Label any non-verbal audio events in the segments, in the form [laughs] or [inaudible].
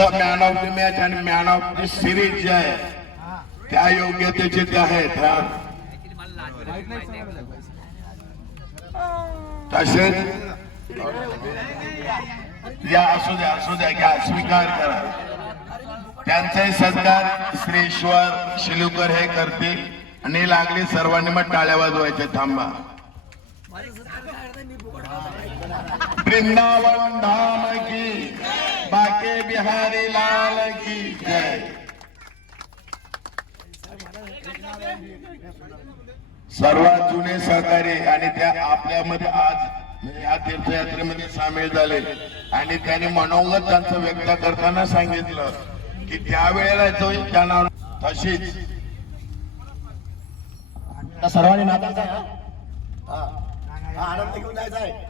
जसं man of the match आणि man of the series जे आहे. त्या योग्यतेचे ते आहेत. तसेच या असू द्या असू द्या घ्या स्वीकार करा. त्यांचाही सत्कार श्री ईश्वर शिलुकर हे करतील आणि लागली सर्वांनी मग टाळ्या वाजवायच्या थांबा. वृंदावन धाम की. बिहारी लाल की जय। सर्वात जुने सहकारी आणि त्या आपल्यामध्ये आज या तीर्थयात्रेमध्ये सामील झाले. आणि त्याने मनोगत त्यांचं व्यक्त करताना सांगितलं की त्यावेळेला तो त्यांना तशीच. सर्वांनी नाचायचं आनंद घेऊन जायचा आहे.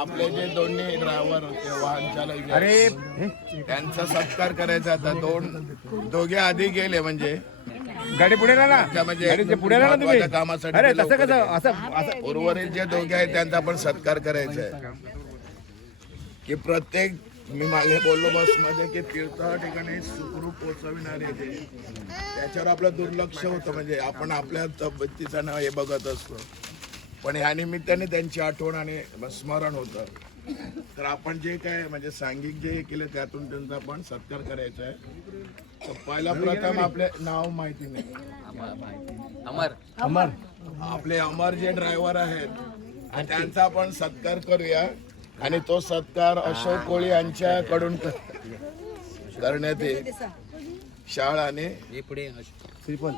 आपले जे दोन्ही ड्रायव्हर होते वाहन चालक अरे त्यांचा सत्कार करायचा आता दोन दोघे आधी गेले म्हणजे. गाडी पुढे राहा म्हणजे पुढे राहा तुम्ही. उर्वरित जे दोघे आहेत त्यांचा आपण सत्कार करायचा की प्रत्येक मी मागे बोललो बसमध्ये की तीर्थ ठिकाणी सुखरूप पोचविणारे ते. त्याच्यावर आपलं दुर्लक्ष होतं. म्हणजे आपण आपल्या तब्येतीचा नाव हे बघत असतो. पण ह्या निमित्ताने त्यांची आठवण आणि स्मरण होतं. तर आपण जे काय म्हणजे सांघिक जे केले त्यातून त्यांचा पण सत्कार करायचा आहे. तर पहिला प्रथम आपले नाव माहिती नाही. अमर. आपले अमर जे ड्रायव्हर आहेत त्यांचा आपण सत्कार करूया. आणि तो सत्कार अशोक कोळी यांच्याकडून करण्यात येईल. शाळा आणि श्रीफल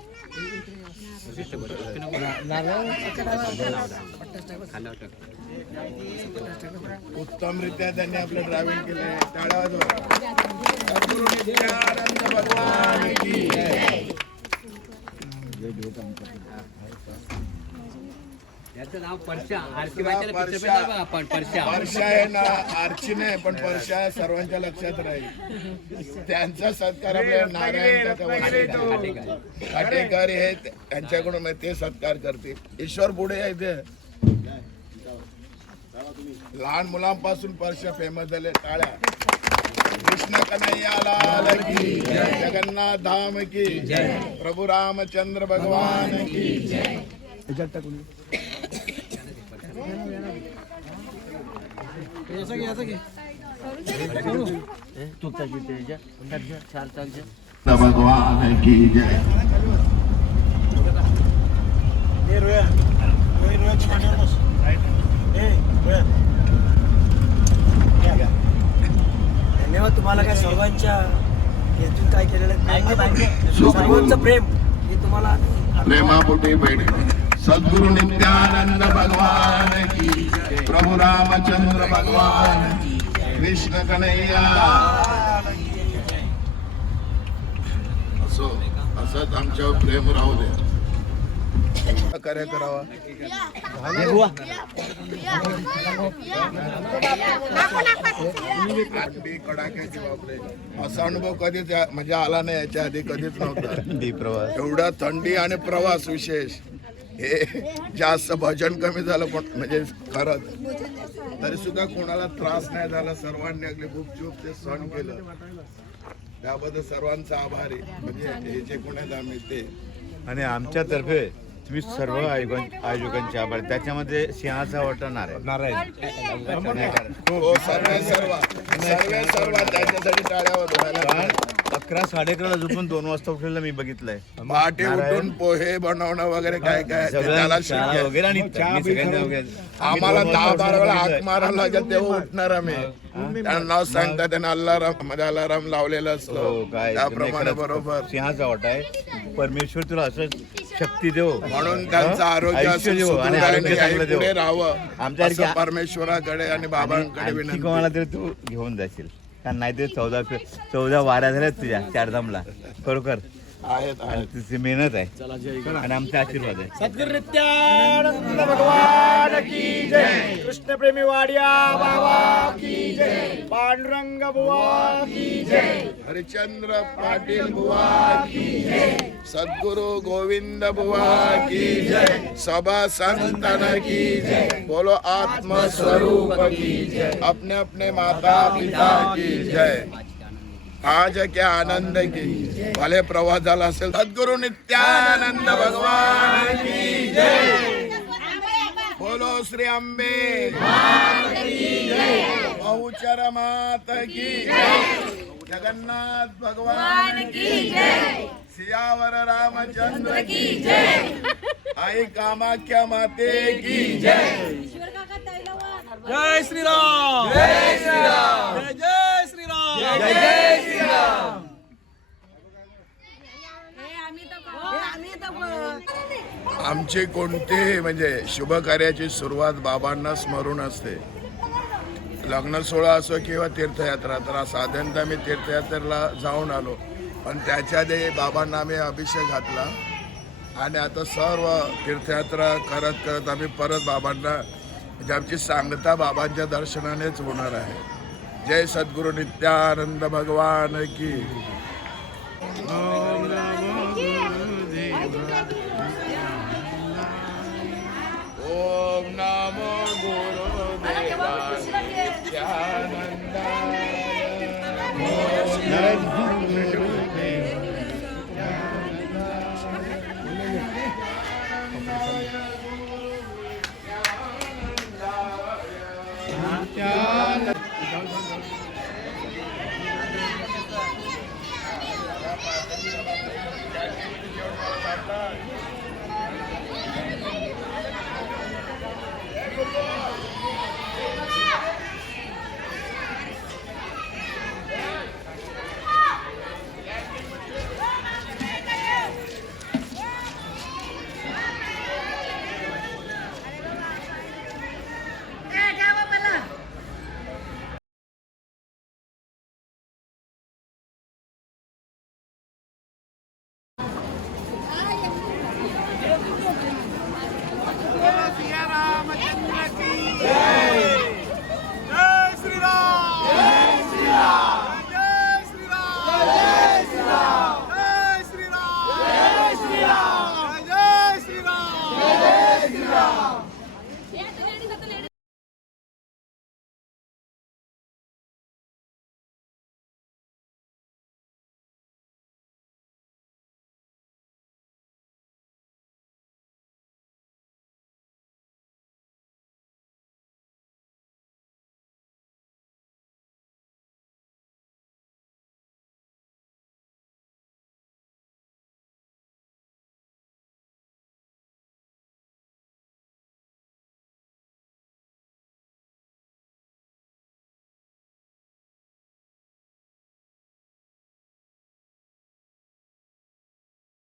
उत्तमरित्या त्यांनी आपलं ड्रायव्हिंग केलंय. टाळ्या वाजवा. सद्गुरू नित्यानंद भगवान की जय. याचं नाव परशा आरती वाचायला परशा. पिक्चर बघा आपण परशा परशा आहे ना आरची नाही पण परशा सर्वांच्या लक्षात राहील. त्यांचा सत्कार आपल्या नारायण काका वाटेकर खाटेकर हे त्यांच्याकडून ते सत्कार करतील. ईश्वर पुढे आहे ते. लहान मुलांपासून परशा फेमस झाले टाळ्या. कृष्ण कन्हैया लाल की जय. जगन्नाथ धाम की जय. प्रभू रामचंद्र भगवान की भगवान की जय. धन्यवाद तुम्हाला काय सर्वांच्या यातून काय केलेलं आहे. सर्वांचं प्रेम हे तुम्हाला प्रेमापोटी सद्गुरु नित्यानंद भगवान की जय. प्रभू रामचंद्र भगवान. कृष्ण कन्हैया। असो असंच आमच्यावर प्रेम राहू दे. कार्य करावा. थंडी कडाक्याची बापरे. असा अनुभव कधीच म्हणजे आला नाही याच्या आधी कधीच नव्हता. [laughs] एवढा थंडी आणि प्रवास विशेष. हे जास्त भजन कमी झालं पण म्हणजे खरंच. तरी सुद्धा कोणाला त्रास नाही झाला. सर्वांनी अगदी गुपचूप ते सण केलं. त्याबद्दल सर्वांचा आभारी. म्हणजे हे जे कोणाला आम्ही ते. आणि आमच्यातर्फे तुम्ही सर्व आयोजकां- आयोजकांचे आभार. त्याच्यामध्ये सिंहाचा वाटा नारायण. नारायण. हो सर्व सर्व. सर्व सर्व. त्यांच्यासाठी टाळ्या वाजवायला अकरा साडे अकराला झोपून दोन वाजता उठलेलं मी बघितलंय. पहाटे उठून पोहे बनवणं वगैरे काय काय ते त्याला सगळं चहा शिकेल. वगैरे आणि मी सगळ्यांना वगैरे- आम्हाला आम्ही दोन दहा वाजता बारा वेळा. हाक मारायला लागेल तेव्हा उठणार आम्ही. त्यांना नाव सांगता त्यांना अल्लाराम म्हणजे अलाराम लावलेला हो असतो काय त्याप्रमाणे खरंच बरोबर. सिंहाचा वाटा आहे. परमेश्वर तुला असं शक्ती देव. म्हणून त्यांचं हं? आरोग्य आयुष्य असं देव आणि सुदृढ आरोग्य आणि चांगलं देव. पुढे राहावं असं परमेश्वराकडे आणि बाबांकडे आणखी विनंती. कोणाला तरी तू घेऊन जाशील. कारण नाही ते चौदा चौदा वाऱ्या झाल्यात तुझ्या चारधामला खरोखर. आहेत आणि तुझी मेहनत आहे. आणि आमचा आशीर्वाद आहे. सद्गुरु नित्यानंद भगवान की जय. कृष्ण प्रेमी वाडिया बाबा की जय. पांडुरंग बुवा की जय. हरिचंद्र पाटील बुवा की जय. सद्गुरु गोविंद बुवा की जय. सभा संतन की जय. बोलो आत्म स्वरूप की जय. अपने अपने माता पिता की जय. आज क्या आनंद की। भले प्रवास झाला असेल सद्गुरु नित्यानंद भगवान की जय। बोलो श्री अंबे बहुचर मात की जगन्नाथ भगवान की जय। सियावर रामचंद्र की जय। आई कामाख्या माते की जय. जय श्रीराम। जय श्रीराम। जय जय श्रीराम। जय जय श्रीराम हे आम्ही तर ब- आमचे कोणते म्हणजे शुभ कार्याची सुरुवात बाबांना स्मरून असते. लग्न सोहळा असो किंवा तीर्थयात्रा तर साधारणतः आम्ही तीर्थयात्रेला जाऊन आलो. पण त्याच्या आधी बाबांना आम्ही अभिषेक घातला. आणि आता सर्व तीर्थयात्रा करत करत आम्ही परत बाबांना म्हणजे आमची सांगता बाबांच्या दर्शनानेच होणार आहे. जय सद्गुरु नित्यानंद भगवान की. नम गुरुदेवाय नित्यानन्दाय